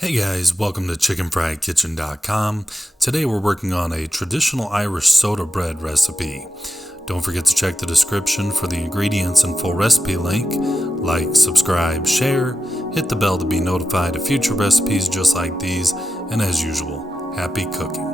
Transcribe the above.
Hey guys, welcome to chickenfriedkitchen.com. Today we're working on a traditional Irish soda bread recipe. Don't forget to check the description for the ingredients and full recipe link. Like, subscribe, share, hit the bell to be notified of future recipes just like these, and as usual, happy cooking.